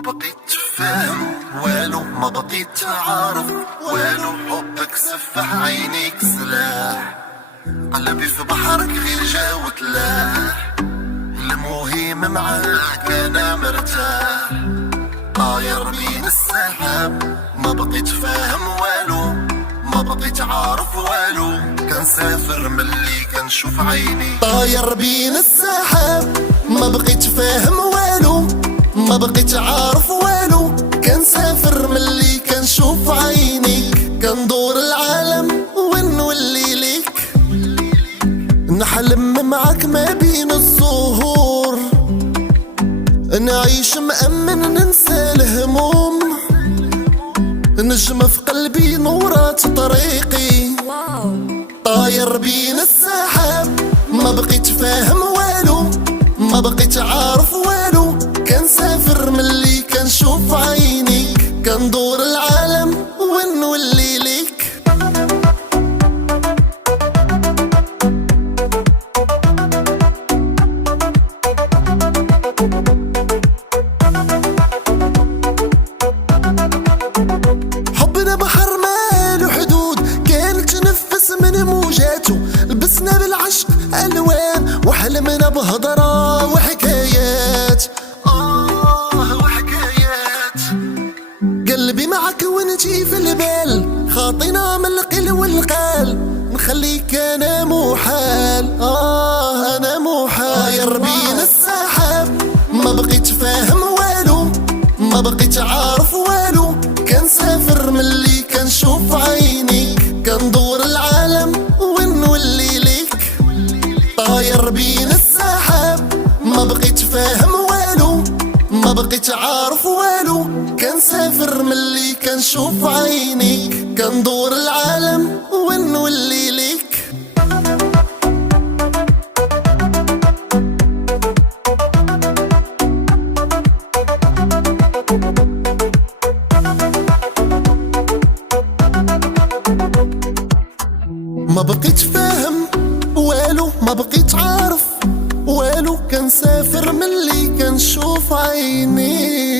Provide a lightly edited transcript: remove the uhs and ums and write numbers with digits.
ما بقيت فاهم والو، ما بقيت عارف والو. حبك سفح عينيك سلاح، قلبي في بحرك غير جا وتلاح. المهم معاك انا مرتاح، طاير بين السحاب. ما بقيت فاهم والو، ما بقيت عارف والو. كنسافر ملي كنشوف عيني. طاير بين السحاب، ما بقيت فاهم والو، ما بقيت عارف والو. كنسافر ملي كنشوف عينيك. كندور العالم ونولي ليك، نحلم معاك ما بين الزهور. نعيش مأمن ننسى الهموم، نجمة في قلبي نورات طريقي. طاير بين السحاب، ما بقيت فاهم والو، ما بقيت عارف والو. كنسافر ملي كنشوف عينيك. كندور العالم ونولي ليك. حبنا بحر مالو حدود، كان تنفس من موجاته. لبسنا بالعشق ألوان، وحلمنا بهضرة وحكايات. وحكايات. قلبي معك ونجي في البال، خاطينا من القل والقال. نخليك أنا محال، أنا محال. طاير بين السحاب، ما بقيت فاهم والو، ما بقيت عارف والو. كنسافر ملي كنشوف عينيك. كندور العالم ونولي ليك. طاير بين السحاب، ما بقيت فاهم والو، ما بقيت عارف والو. كنسافر ملي كنشوف عينيك. كندور العالم ونولي ليك. ما بقيت فاهم والو، ما بقيت عارف والو. كنسافر ملي كنشوف عينيك.